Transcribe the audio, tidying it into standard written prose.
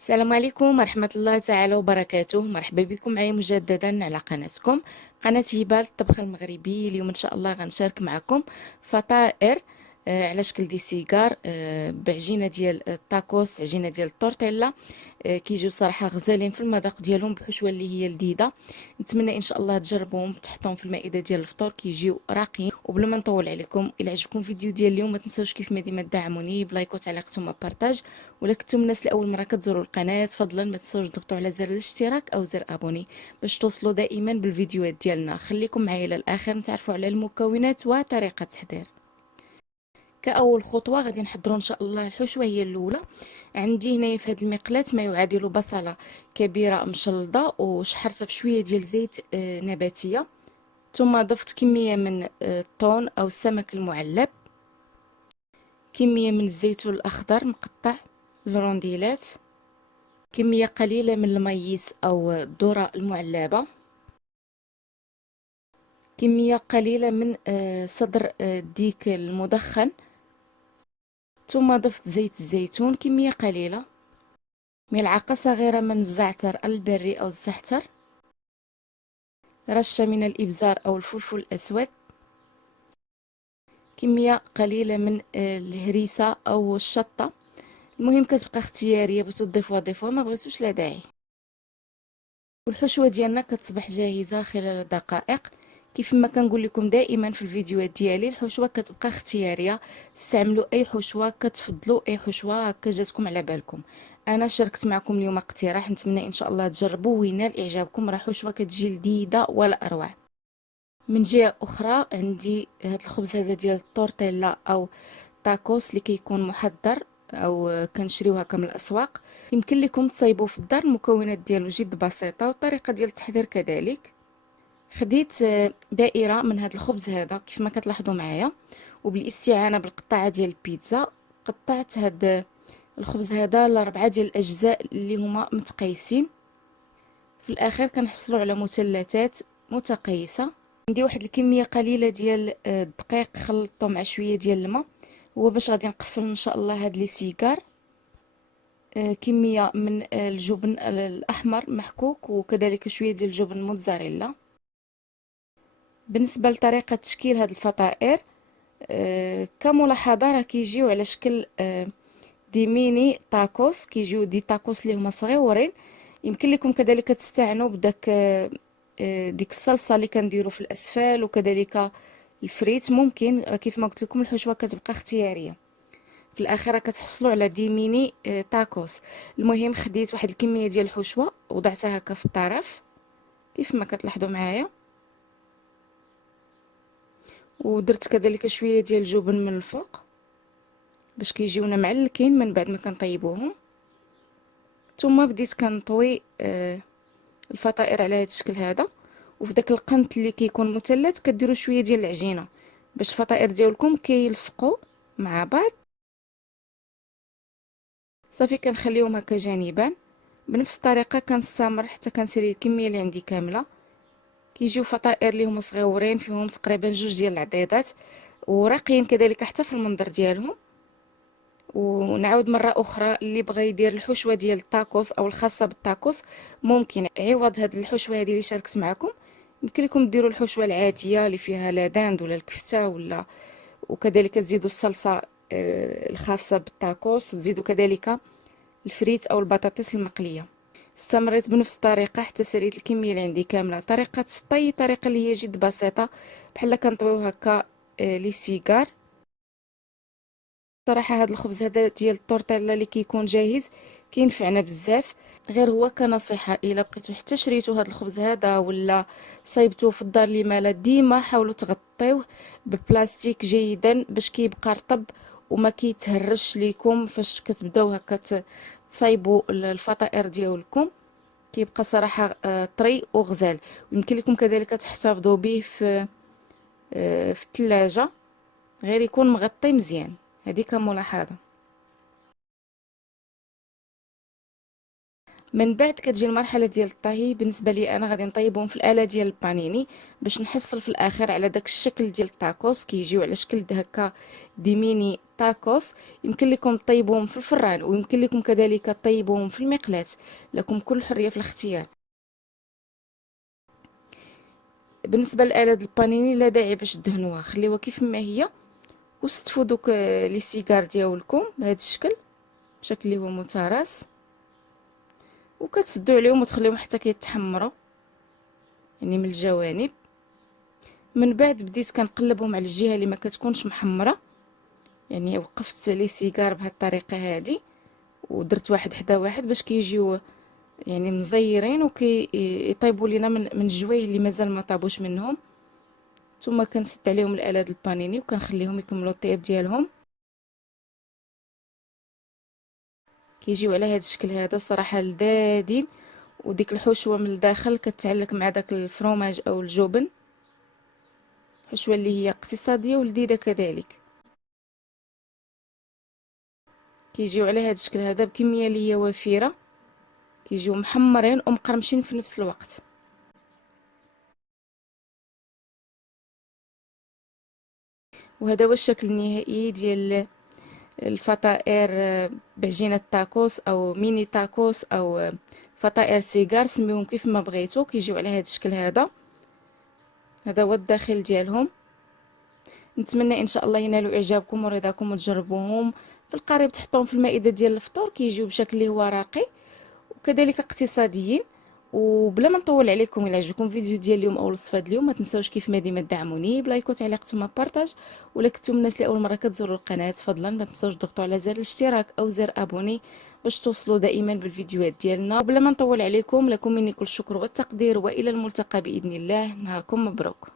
السلام عليكم ورحمة الله تعالى وبركاته. مرحبا بكم معايا مجددا على قناتكم، قناة هبة الطبخ المغربي. اليوم ان شاء الله غنشارك معكم فطائر على شكل دي سيجار، بعجينة ديال التاكوس، عجينة ديال التورتيلا. كيجيو صراحة غزالين في المذاق ديالهم بحشوة اللي هي لذيذة. نتمنى ان شاء الله تجربوهم، تحطوهم في المائدة ديال الفطور، كيجيو راقيين. وبلا ما نطول عليكم، الى عجبكم الفيديو ديال اليوم ما تنساوش كيف ما ديما تدعموني بلايك وتعليق ثم بارطاج. ولا كنتم من الناس لاول مره كتزوروا القناه، فضلا ما تنساوش تضغطوا على زر الاشتراك او زر ابوني باش توصلوا دائما بالفيديوهات ديالنا. خليكم معايا للاخر نتعرفوا على المكونات وطريقه التحضير. كأول خطوة غادي نحضروا إن شاء الله الحشوة هي الأولى. عندي هنايا في هذه المقلاة ما يعادل بصلة كبيرة مشلضة، وشحرتها في شوية ديال زيت نباتية، ثم ضفت كمية من الطون أو السمك المعلب، كمية من الزيتون الأخضر مقطع الرونديلات، كمية قليلة من الميس أو الذرة المعلبة، كمية قليلة من صدر الديك المدخن، ثم ضفت زيت الزيتون كمية قليلة، ملعقة صغيرة من الزعتر البري أو الزعتر، رشة من الإبزار أو الفلفل الأسود، كمية قليلة من الهريسة أو الشطة. المهم كتبقى اختيارية، بغيتو تضيفوها ضيفوها، ما بغيتوش لا داعي. والحشوة ديالنا كتصبح جاهزة خلال دقائق. كيف ما كنقول لكم دائما في الفيديوهات ديالي، الحشوة كتبقى اختياريه، استعملوا اي حشوه كتفضلوا، اي حشوه هكا جاتكم على بالكم. انا شاركت معكم اليوم اقتراح، نتمنى ان شاء الله تجربوا وينال اعجابكم، راه حشوه كتجي لذيذه ولا اروع. من جهه اخرى عندي هذا الخبز هذا ديال التورتيلا او تاكوس اللي كيكون محضر او كنشريو هكا من الاسواق. يمكن لكم تصايبوه في الدار، المكونات ديالو جد بسيطه والطريقه ديال التحضير كذلك. خديت دائرة من هذا الخبز هذا كيف ما كتلاحظوا معايا، وبالاستعانة بالقطعة ديال البيتزا قطعت هذا الخبز هذا لربعة ديال الأجزاء اللي هما متقيسين. في الأخير كنحصلوا على مثلثات متقيسة. عندي واحد الكمية قليلة ديال الدقيق خلطته مع شوية ديال الماء، هو باش غادي نقفل إن شاء الله هاد لي سيجار. كمية من الجبن الأحمر محكوك، وكذلك شوية ديال الجبن موتزاريلا. بالنسبه لطريقه تشكيل هاد الفطائر، كملاحظه راه كيجيو على شكل دي ميني تاكوس، كيجيو دي تاكوس اللي هما صغيورين. يمكن لكم كذلك تستعنوا بداك ديك الصلصه اللي كنديروا في الاسفل، وكذلك الفريت ممكن. راه كيف ما قلت لكم الحشوه كتبقى اختياريه، في الاخير كتحصلوا على دي ميني تاكوس. المهم خديت واحد الكميه ديال الحشوه وضعتها هكا في الطرف كيف ما كتلاحظوا معايا، ودرت كذلك شويه ديال الجبن من الفوق باش كيجيونا معلكين من بعد ما كنطيبوهم. ثم بديت كنطوي الفطائر على هذا الشكل هذا، وفي داك القنت اللي كيكون مثلث كديروا شويه ديال العجينه باش الفطائر ديالكم كيلصقوا مع بعض. صافي كنخليهم هكا جانبا. بنفس الطريقه كنستمر حتى كنسير الكميه اللي عندي كامله. كيجيو فطائر اللي هما صغيورين، فيهم تقريبا جوج ديال العضيضات، وراقيين كذلك حتى في المنظر ديالهم. ونعاود مرة أخرى، اللي بغى يدير الحشوة ديال التاكوس أو الخاصة بالتاكوس ممكن عوض هاد الحشوة هذه اللي شاركت معكم، يمكن لكم ديروا الحشوة العادية اللي فيها لا داند ولا الكفتة ولا، وكذلك تزيدوا الصلصة الخاصة بالتاكوس، وتزيدوا كذلك الفريت أو البطاطس المقلية. استمريت بنفس الطريقة حتى سريت الكمية اللي عندي كاملة. طريقة الطي طريقة اللي هي جد بسيطة، بحال كنطويو هكا لي سيجار. صراحه هذا الخبز هذا ديال التورتيلا اللي كيكون جاهز كينفعنا بزاف. غير هو كنصيحه، الا بقيتو حتى شريتو هذا الخبز هذا ولا صايبتوه في الدار لما لا، ديما حاولوا تغطيوه ببلاستيك جيدا باش كيبقى رطب وما كيتهرش ليكم فاش كتبداو هكا تصايبوا الفطائر ديالكم. كيبقى صراحه طري وغزال. ويمكن لكم كذلك تحتفظوا به في الثلاجه، غير يكون مغطي مزيان. هذه كملاحظه. من بعد كتجي المرحله ديال الطهي. بالنسبه لي انا غادي نطيبهم في الاله ديال البانيني باش نحصل في الاخر على داك الشكل ديال التاكوس، كيجيو على شكل هكا دي ميني تاكوس. يمكن لكم تطيبوهم في الفران، ويمكن لكم كذلك تطيبوهم في المقلاة، لكم كل حريه في الاختيار. بالنسبه لآلة البانيني لا داعي باش تدهنوها، خليوها كيف ما هي، وستفوا دوك لي سيجار ديالكم بهذا الشكل، بشكل اللي هو متراس، وكتسدوا عليهم وتخليهم حتى كيتحمروا يعني من الجوانب. من بعد بديت كنقلبهم على الجهه اللي ما كتكونش محمره، يعني وقفت لي سيجار بهذه الطريقه هذه، ودرت واحد حدا واحد باش كيجيو يعني مزيرين وكيطيبوا لينا من الجوايه اللي مازال ما طابوش منهم. ثم كنسد عليهم الآلة البانيني وكنخليهم يكملوا الطياب ديالهم. كيجيو على هذا الشكل هذا صراحه لذاذين، وديك الحشوه من الداخل كتعلق مع داك الفرomاج او الجبن، حشوه اللي هي اقتصاديه ولذيذه كذلك. كيجيو على هذا الشكل هذا بكميه اللي هي وفيره، كيجيو محمرين ومقرمشين في نفس الوقت. وهذا هو الشكل النهائي ديال الفطائر بعجينه تاكوس او ميني تاكوس او فطائر سيجار، سميوهم كيف ما بغيتو. كيجيو على هذا الشكل هذا، هذا هو الداخل ديالهم. نتمنى ان شاء الله ينالوا اعجابكم ورضاكم وتجربوهم في القريب، تحطوهم في المائده ديال الفطور، كيجيو بشكل اللي هو راقي وكذلك اقتصاديين. وبلا ما نطول عليكم، الى عجبكم الفيديو ديال اليوم او الوصفه ديال اليوم، ما تنساوش كيف ما ديما تدعموني بلايك وتعليق ثم بارطاج. ولا كنتم الناس اللي اول مره كتزوروا القناه، فضلا ما تنساوش تضغطوا على زر الاشتراك او زر ابوني باش توصلوا دائما بالفيديوهات ديالنا. وبلا ما نطول عليكم، لكم مني كل الشكر والتقدير، والى الملتقى باذن الله. نهاركم مبروك.